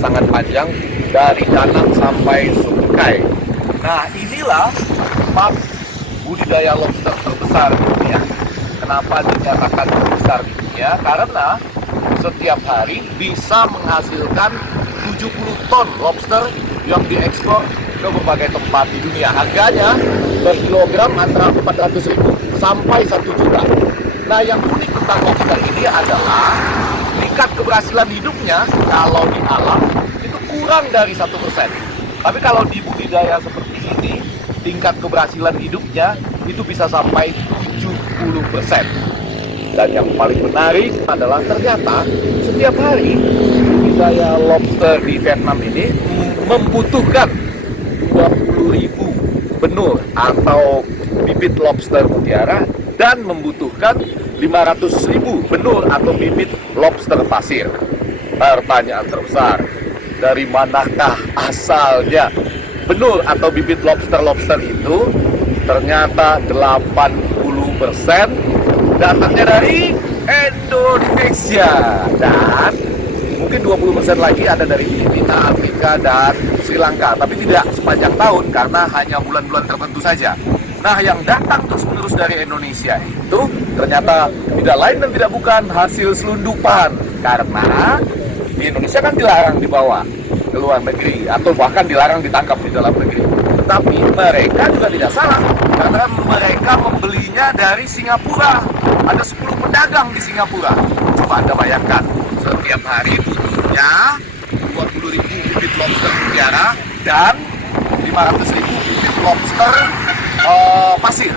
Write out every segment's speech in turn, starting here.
sangat panjang dari Danang sampai Sungai. Nah, inilah map budidaya lobster terbesar di dunia. Kenapa dinyatakan terbesar di dunia? Karena setiap hari bisa menghasilkan 70 ton lobster yang diekspor ke berbagai tempat di dunia. Harganya per kilogram antara 400.000 sampai 1 juta. Nah, yang unik tentang lobster ini adalah tingkat keberhasilan hidupnya kalau di alam itu kurang dari 1%. Tapi kalau di budidaya seperti ini, tingkat keberhasilan hidupnya itu bisa sampai 70%. Dan yang paling menarik adalah ternyata setiap hari budidaya lobster di Vietnam ini membutuhkan 20.000 benur atau bibit lobster mutiara dan membutuhkan 500.000 benur atau bibit lobster pasir. Pertanyaan terbesar, dari manakah asalnya benur atau bibit lobster itu? Ternyata 80% datangnya dari Indonesia, dan mungkin 20% lagi ada dari Filipina, Afrika, dan Sri Lanka. Tapi tidak sepanjang tahun karena hanya bulan-bulan tertentu saja. Nah, yang datang terus-menerus dari Indonesia itu ternyata tidak lain dan tidak bukan hasil selundupan. Karena di Indonesia kan dilarang dibawa ke luar negeri atau bahkan dilarang ditangkap di dalam negeri. Tetapi mereka juga tidak salah karena mereka membelinya dari Singapura. Ada 10 pedagang di Singapura. Coba Anda bayangkan, setiap hari butuhnya 20.000 bibit lobster mutiara dan 500.000 bibit lobster pasir.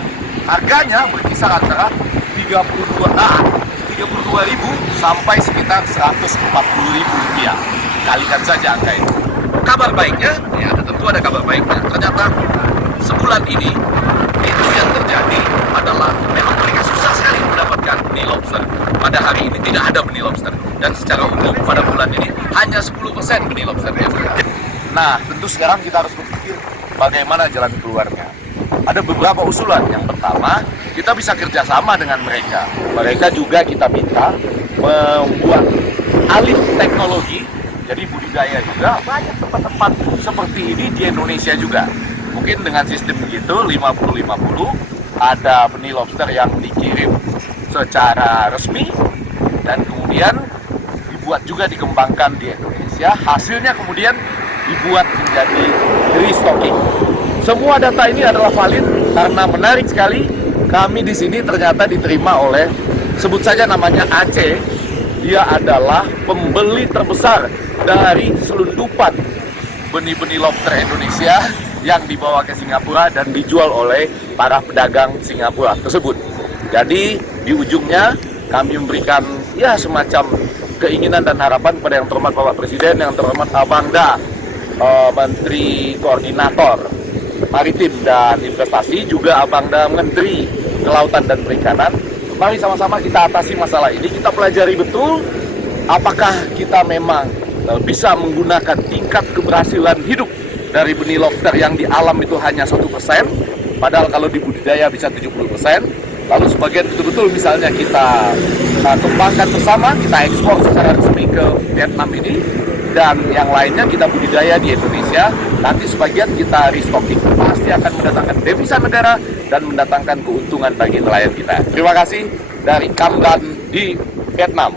Harganya berkisar antara 32.000 sampai sekitar 140.000 rupiah. Kalikan saja angka itu. Kabar baiknya, ya tentu ada kabar baiknya. Ternyata sebulan ini itu yang terjadi adalah memang mereka susah sekali mendapatkan benih lobster. Pada hari ini tidak ada benih lobster, dan secara umum pada bulan ini hanya 10% benih lobsternya. Nah, tentu sekarang kita harus berpikir bagaimana jalan keluarnya. Ada beberapa usulan. Yang pertama, kita bisa kerjasama dengan mereka. Mereka juga kita minta membuat alih teknologi. Jadi budidaya juga banyak tempat-tempat seperti ini di Indonesia juga. Mungkin dengan sistem begitu 50-50, ada benih lobster yang dikirim secara resmi dan kemudian dibuat juga dikembangkan di Indonesia. Hasilnya kemudian dibuat menjadi restocking. Semua data ini adalah valid karena menarik sekali. Kami di sini ternyata diterima oleh, sebut saja namanya Aceh. Dia adalah pembeli terbesar dari selundupan benih-benih lobster Indonesia yang dibawa ke Singapura dan dijual oleh para pedagang Singapura tersebut. Jadi di ujungnya kami memberikan ya semacam keinginan dan harapan kepada yang terhormat Bapak Presiden, yang terhormat Abangda, Menteri Koordinator Maritim dan Investasi, juga Abangda Menteri Kelautan dan Perikanan. Mari sama-sama kita atasi masalah ini, kita pelajari betul apakah kita memang bisa menggunakan tingkat keberhasilan hidup dari benih lobster yang di alam itu hanya 1%, padahal kalau di budidaya bisa 70%. Lalu sebagian betul-betul misalnya kita kembangkan bersama, kita ekspor secara resmi ke Vietnam ini, dan yang lainnya kita budidaya di Indonesia. Nanti sebagian kita restocking, pasti akan mendatangkan devisa negara dan mendatangkan keuntungan bagi nelayan kita. Terima kasih dari Cam Ranh di Vietnam.